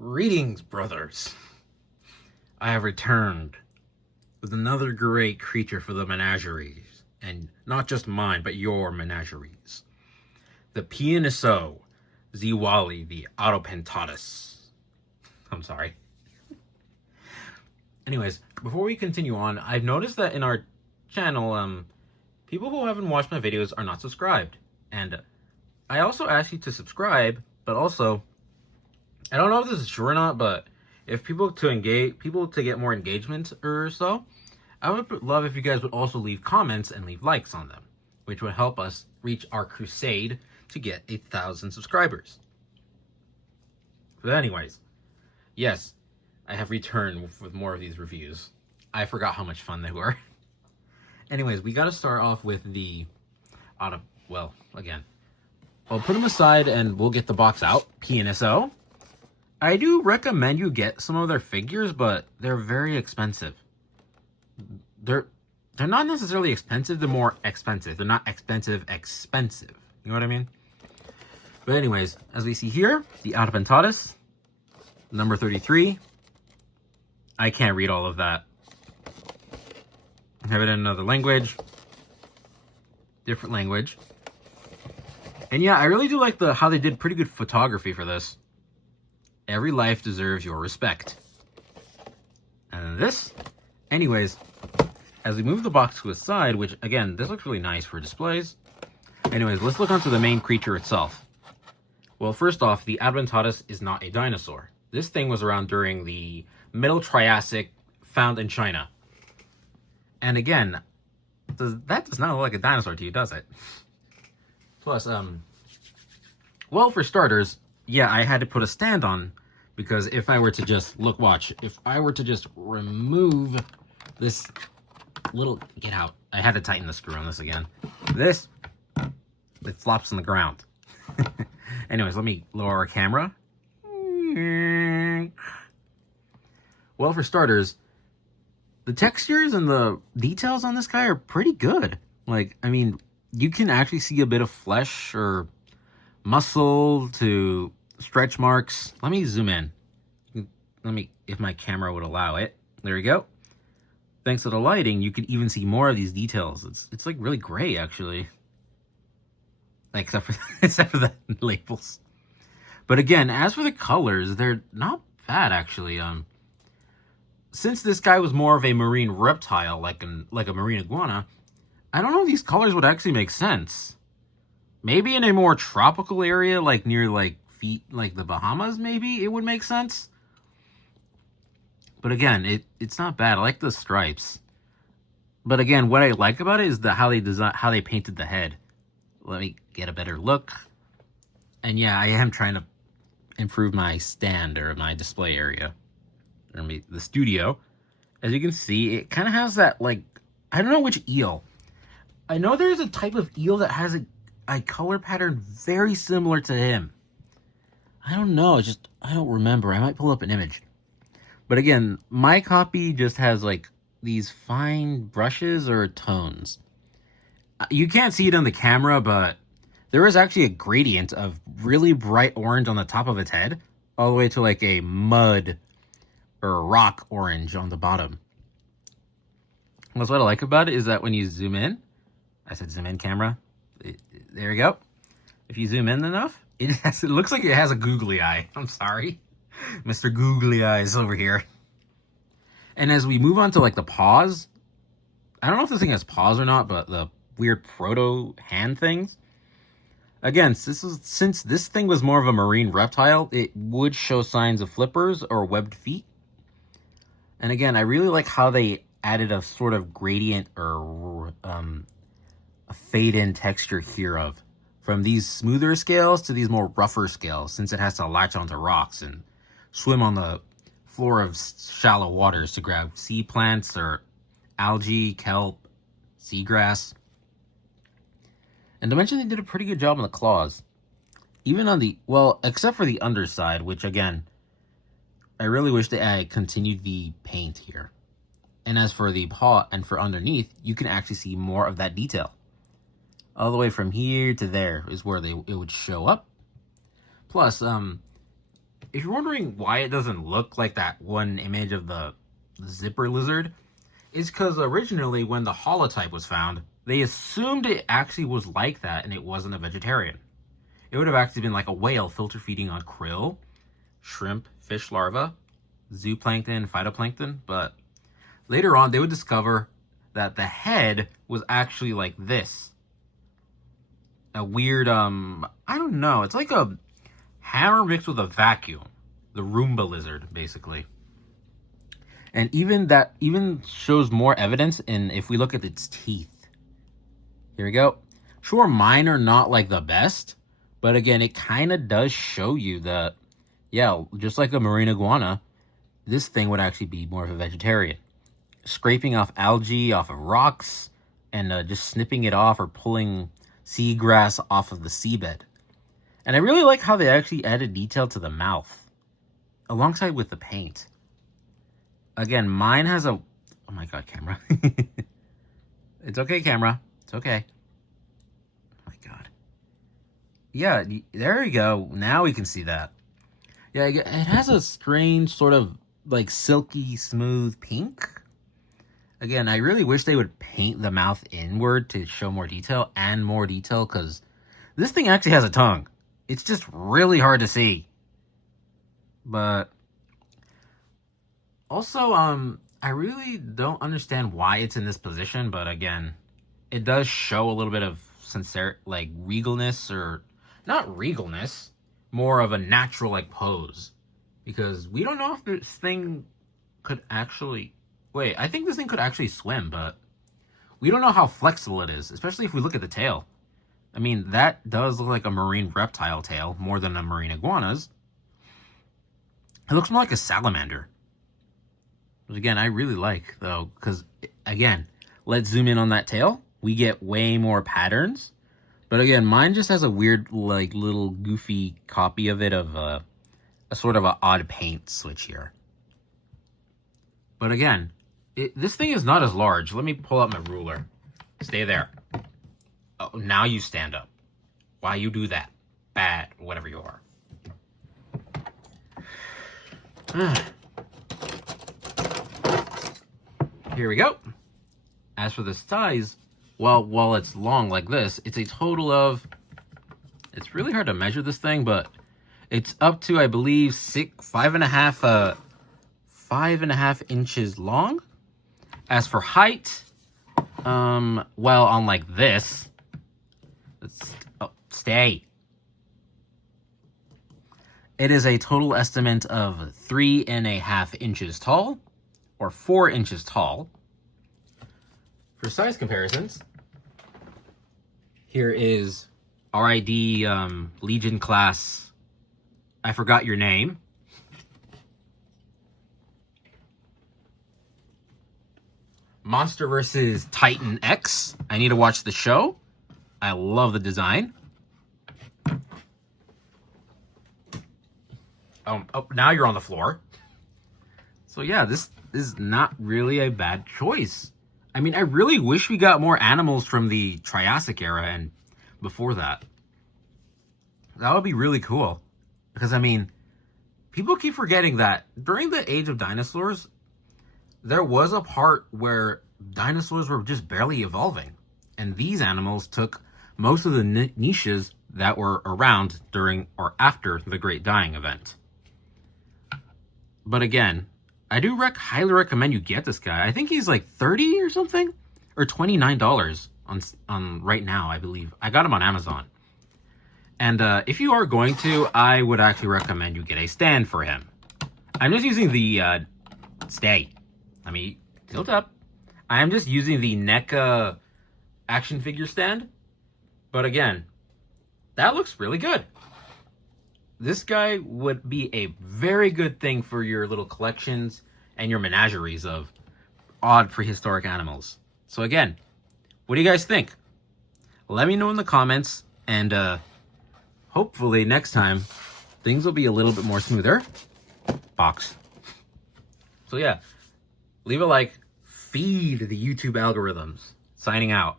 Greetings, brothers. I have returned with another great creature for the menageries, and not just mine, but your menageries. The Pnso the Atopodentatus. I'm sorry. Anyways, before we continue on, I've noticed that in our channel, people who haven't watched my videos are not subscribed. And I also ask you to subscribe, but also, I don't know if this is true or not, but if people to get more engagement or so, I would love if you guys would also leave comments and leave likes on them, which would help us reach our crusade to get 1,000 subscribers. But anyways, yes, I have returned with more of these reviews. I forgot how much fun they were. Anyways, we gotta start off with the again, I'll put them aside and we'll get the box out. Pnso. I do recommend you get some of their figures, but they're very expensive. They're not necessarily expensive, they're more expensive. They're not expensive. You know what I mean? But anyways, as we see here, the Atopodentatus, number 33. I can't read all of that. I have it in another language. Different language. And yeah, I really do like how they did pretty good photography for this. Every life deserves your respect. And then this. Anyways, as we move the box to the side, which again, this looks really nice for displays. Anyways, let's look onto the main creature itself. Well, first off, the Atopodentatus is not a dinosaur. This thing was around during the Middle Triassic, found in China. And again, that does not look like a dinosaur to you, does it? Plus, well, for starters, yeah, I had to put a stand on, because if I were to just, if I were to just remove this little, get out. I had to tighten the screw on this again. It flops on the ground. Anyways, let me lower our camera. Well, for starters, the textures and the details on this guy are pretty good. Like, I mean, you can actually see a bit of flesh or muscle to stretch marks. Let me zoom in. If my camera would allow it. There we go. Thanks to the lighting, you can even see more of these details. It's like really gray, actually. Except for the labels. But again, as for the colors, they're not bad, actually. Since this guy was more of a marine reptile, like a marine iguana, I don't know if these colors would actually make sense. Maybe in a more tropical area, like near the Bahamas, maybe it would make sense. But again, it's not bad. I like the stripes. But again, what I like about it is how they painted the head. Let me get a better look. And yeah, I am trying to improve my stand or my display area. Or the studio. As you can see, it kind of has that, I don't know which eel. I know there's a type of eel that has a color pattern very similar to him. I don't know, I don't remember. I might pull up an image. But again, my copy just has these fine brushes or tones. You can't see it on the camera, but there is actually a gradient of really bright orange on the top of its head, all the way to a mud or rock orange on the bottom. That's what I like about it, is that when you zoom in, I said zoom in camera, there you go. If you zoom in enough, it looks like it has a googly eye. I'm sorry. Mr. Googly Eyes over here. And as we move on to the paws, I don't know if this thing has paws or not, but the weird proto hand things. Again, since this thing was more of a marine reptile, it would show signs of flippers or webbed feet. And again, I really like how they added a sort of gradient or a fade-in texture here from these smoother scales to these more rougher scales, since it has to latch onto rocks and swim on the floor of shallow waters to grab sea plants or algae, kelp, seagrass. And to mention, they did a pretty good job on the claws. Even on except for the underside, which again, I really wish that I continued the paint here. And as for the paw and for underneath, you can actually see more of that detail. All the way from here to there is where it would show up. Plus, if you're wondering why it doesn't look like that one image of the zipper lizard, it's because originally when the holotype was found, they assumed it actually was like that and it wasn't a vegetarian. It would have actually been like a whale filter feeding on krill, shrimp, fish larvae, zooplankton, phytoplankton, but later on they would discover that the head was actually like this. A weird, I don't know, it's like a hammer mixed with a vacuum. The Roomba lizard, basically. And even shows more evidence in if we look at its teeth. Here we go. Sure, mine are not like the best, but again, it kind of does show you that, yeah, just like a marine iguana, this thing would actually be more of a vegetarian. Scraping off algae off of rocks and just snipping it off or pulling seagrass off of the seabed. And I really like how they actually added detail to the mouth alongside with the paint. Again, mine has a... Oh my god, camera. It's okay, camera. It's okay. Oh my god. Yeah, there you go. Now we can see that. Yeah, it has a strange sort of like silky smooth pink. Again, I really wish they would paint the mouth inward to show more detail and more detail, because this thing actually has a tongue. It's just really hard to see. But also, I really don't understand why it's in this position, but again, it does show a little bit of sincere, like, regalness, or not regalness, more of a natural, like, pose. Because we don't know if this thing could actually... Wait, I think this thing could actually swim, but we don't know how flexible it is, especially if we look at the tail. I mean, that does look like a marine reptile tail more than a marine iguana's. It looks more like a salamander. Which, again, I really like, though, because, again, let's zoom in on that tail. We get way more patterns. But, again, mine just has a weird, like, little goofy copy of it of a sort of an odd paint switch here. But, again, this thing is not as large. Let me pull out my ruler. Stay there. Oh, now you stand up. Why you do that? Bad, whatever you are. Here we go. As for the size, well, while it's long like this, it's a total of... It's really hard to measure this thing, but it's up to, I believe, 5.5 inches long. As for height, well, on like this, stay. It is a total estimate of 3.5 inches tall, or 4 inches tall. For size comparisons, here is RID Legion class, I forgot your name. Monster vs. Titan X. I need to watch the show. I love the design. Oh, now you're on the floor. So yeah, this is not really a bad choice. I mean, I really wish we got more animals from the Triassic era and before that. That would be really cool. Because, I mean, people keep forgetting that during the age of dinosaurs, there was a part where dinosaurs were just barely evolving. And these animals took most of the niches that were around during or after the Great Dying Event. But again, I do highly recommend you get this guy. I think he's like $30 or something, or $29 on right now, I believe. I got him on Amazon. And if you are going to, I would actually recommend you get a stand for him. I'm just using the stay. Let me tilt up. I am just using the NECA action figure stand. But again, that looks really good. This guy would be a very good thing for your little collections and your menageries of odd prehistoric animals. So again, what do you guys think? Let me know in the comments, and hopefully next time things will be a little bit more smoother. Box. So yeah, leave a like, feed the YouTube algorithms. Signing out.